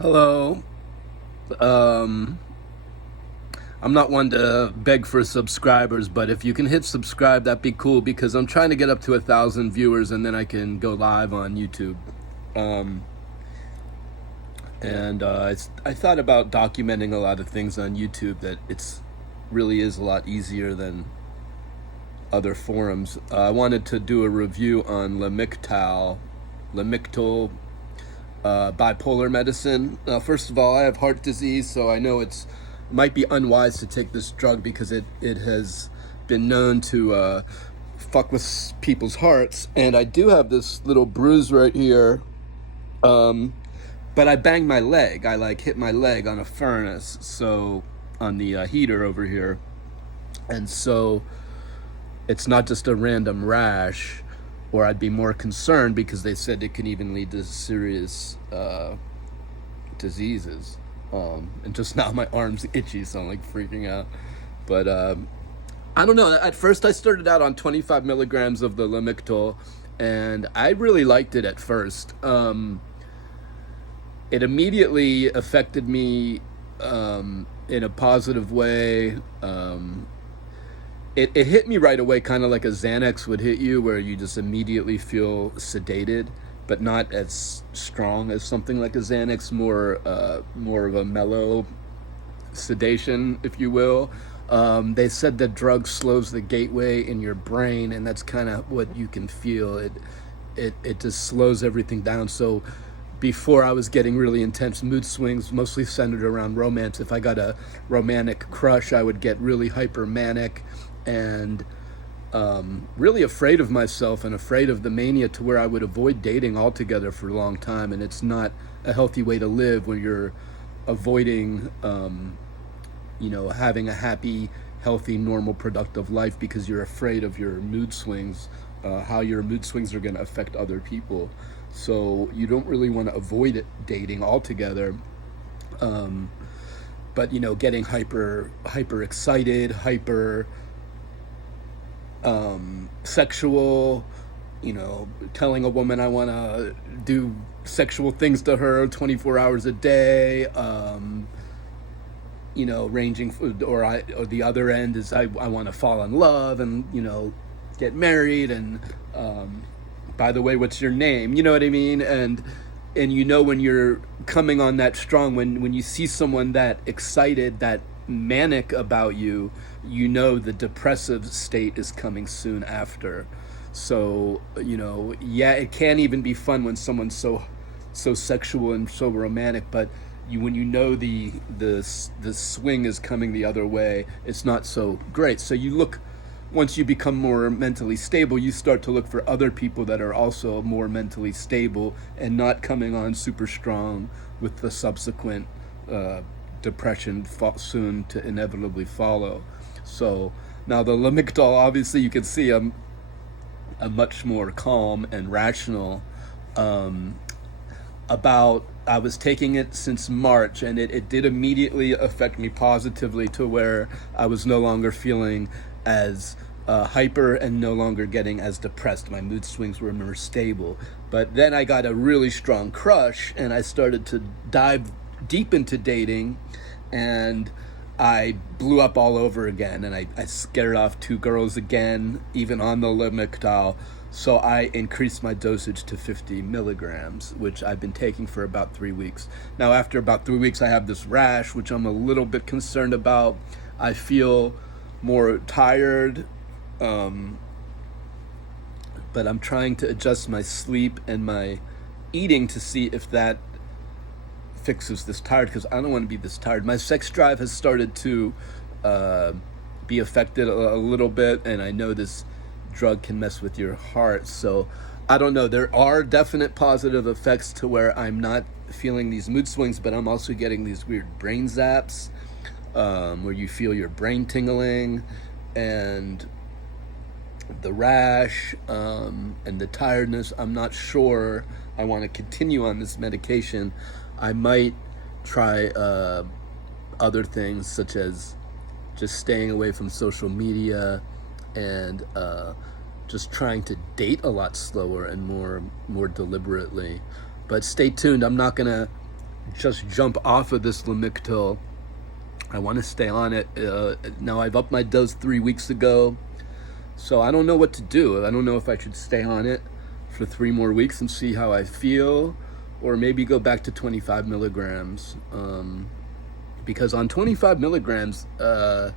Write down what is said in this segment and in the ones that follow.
Hello. Um, I'm not one to beg for subscribers, but if you can hit subscribe, that'd be cool because I'm trying to get up to 1,000 viewers and then I can go live on YouTube. Um, I thought about documenting a lot of things on YouTube that it's really is a lot easier than other forums. I wanted to do a review on Lamictal, bipolar medicine. First of all, I have heart disease, so I know it might be unwise to take this drug because it has been known to fuck with people's hearts. And I do have this little bruise right here, but I banged my leg. I hit my leg on a furnace, so on the heater over here, and so it's not just a random rash, or I'd be more concerned because they said it can even lead to serious diseases. And just now my arm's itchy, so I'm freaking out. But I don't know. At first I started out on 25 milligrams of the Lamictal, and I really liked it at first. It immediately affected me in a positive way. It hit me right away, kind of like a Xanax would hit you, where you just immediately feel sedated, but not as strong as something like a Xanax, more of a mellow sedation, if you will. They said the drug slows the gateway in your brain, and that's kind of what you can feel. It just slows everything down. So before, I was getting really intense mood swings, mostly centered around romance. If I got a romantic crush, I would get really hyper manic and really afraid of myself and afraid of the mania, to where I would avoid dating altogether for a long time. And it's not a healthy way to live when you're avoiding having a happy, healthy, normal, productive life because you're afraid of your mood swings, how your mood swings are going to affect other people. So you don't really want to avoid dating altogether. But getting hyper excited, hyper sexual, telling a woman I want to do sexual things to her 24 hours a day, ranging or the other end is I want to fall in love and get married, and by the way, what's your name? You know what I mean? And when you're coming on that strong, when you see someone that excited, that manic about you, the depressive state is coming soon after. So it can't even be fun when someone's so sexual and so romantic, but when the swing is coming the other way, it's not so great. So once you become more mentally stable, you start to look for other people that are also more mentally stable and not coming on super strong, with the subsequent depression soon to inevitably follow. So now the Lamictal, obviously you can see I'm much more calm and rational. I was taking it since March, and it did immediately affect me positively, to where I was no longer feeling as hyper and no longer getting as depressed. My mood swings were more stable. But then I got a really strong crush, and I started to dive deep into dating, and I blew up all over again, and I scared off 2 girls again, even on the Lamictal. So I increased my dosage to 50 milligrams, which I've been taking for about 3 weeks. Now, after about 3 weeks, I have this rash, which I'm a little bit concerned about. I feel more tired, but I'm trying to adjust my sleep and my eating to see if that fixes this tired, because I don't want to be this tired. My sex drive has started to be affected a little bit, and I know this drug can mess with your heart. So I don't know. There are definite positive effects to where I'm not feeling these mood swings, but I'm also getting these weird brain zaps, where you feel your brain tingling, and the rash, and the tiredness. I'm not sure I want to continue on this medication. I might try other things, such as just staying away from social media, and just trying to date a lot slower and more deliberately. But stay tuned. I'm not gonna just jump off of this Lamictal. I want to stay on it. Now I've upped my dose 3 weeks ago, so I don't know what to do. I don't know if I should stay on it for 3 more weeks and see how I feel, or maybe go back to 25 milligrams. Because on 25 milligrams, I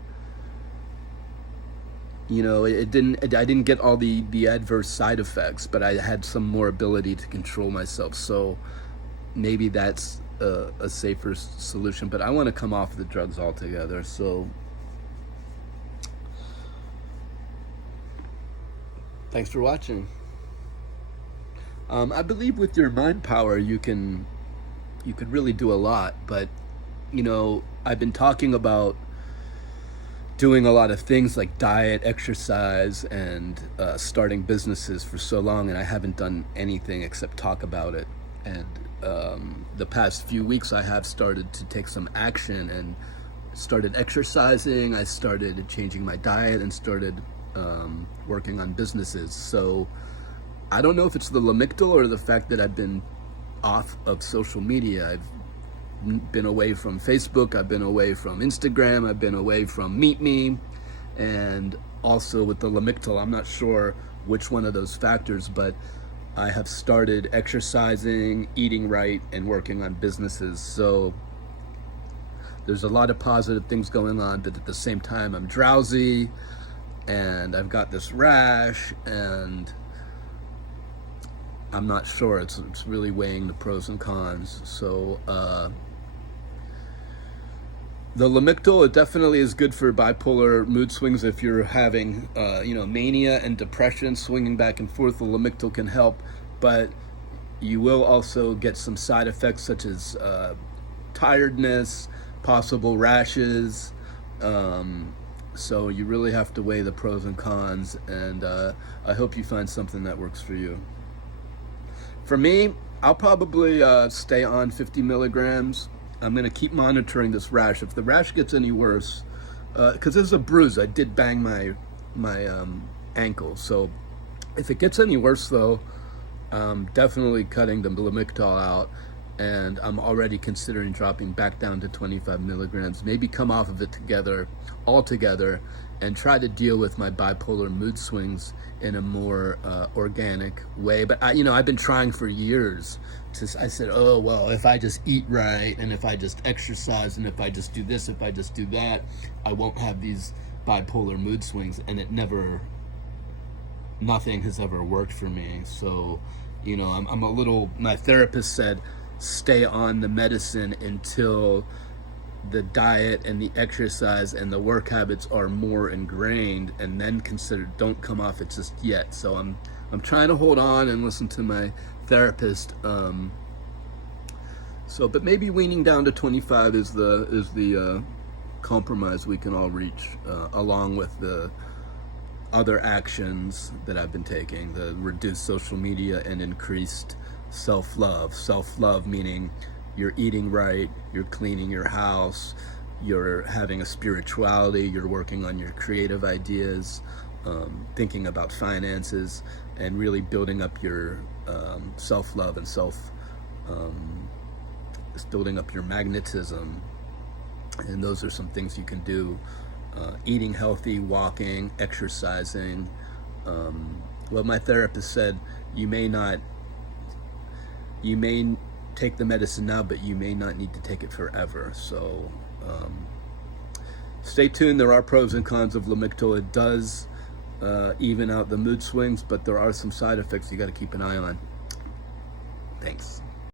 didn't get all the adverse side effects, but I had some more ability to control myself. So maybe that's a safer solution, but I want to come off the drugs altogether. So thanks for watching. I believe with your mind power, you could really do a lot, but I've been talking about doing a lot of things like diet, exercise, and starting businesses for so long, and I haven't done anything except talk about it. And the past few weeks I have started to take some action and started exercising. I started changing my diet and started working on businesses. So I don't know if it's the Lamictal or the fact that I've been off of social media. I've been away from Facebook, I've been away from Instagram, I've been away from Meet Me, and also with the Lamictal, I'm not sure which one of those factors, but I have started exercising, eating right, and working on businesses. So there's a lot of positive things going on, but at the same time, I'm drowsy, and I've got this rash, and I'm not sure. It's really weighing the pros and cons. So the Lamictal, it definitely is good for bipolar mood swings. If you're having mania and depression swinging back and forth, the Lamictal can help, but you will also get some side effects such as tiredness, possible rashes. So you really have to weigh the pros and cons, and I hope you find something that works for you. For me, I'll probably stay on 50 milligrams. I'm going to keep monitoring this rash. If the rash gets any worse, because this is a bruise, I did bang my ankle. So if it gets any worse, though, I'm definitely cutting the Lamictal out, and I'm already considering dropping back down to 25 milligrams. Maybe come off of it altogether, and try to deal with my bipolar mood swings in a more organic way. But I've been trying for years. I said, oh, well, if I just eat right, and if I just exercise, and if I just do this, if I just do that, I won't have these bipolar mood swings. And nothing has ever worked for me. So, I'm a little, my therapist said, stay on the medicine until the diet and the exercise and the work habits are more ingrained, and then don't come off it just yet. So I'm trying to hold on and listen to my therapist. But maybe weaning down to 25 is the compromise we can all reach, along with the other actions that I've been taking, the reduced social media and increased self-love. Self-love meaning you're eating right, you're cleaning your house, you're having a spirituality, you're working on your creative ideas, thinking about finances, and really building up your self-love and building up your magnetism. And those are some things you can do. Eating healthy, walking, exercising. Well, my therapist said you may take the medicine now, but you may not need to take it forever. So stay tuned. There are pros and cons of Lamictal. It does even out the mood swings, but there are some side effects you got to keep an eye on. Thanks.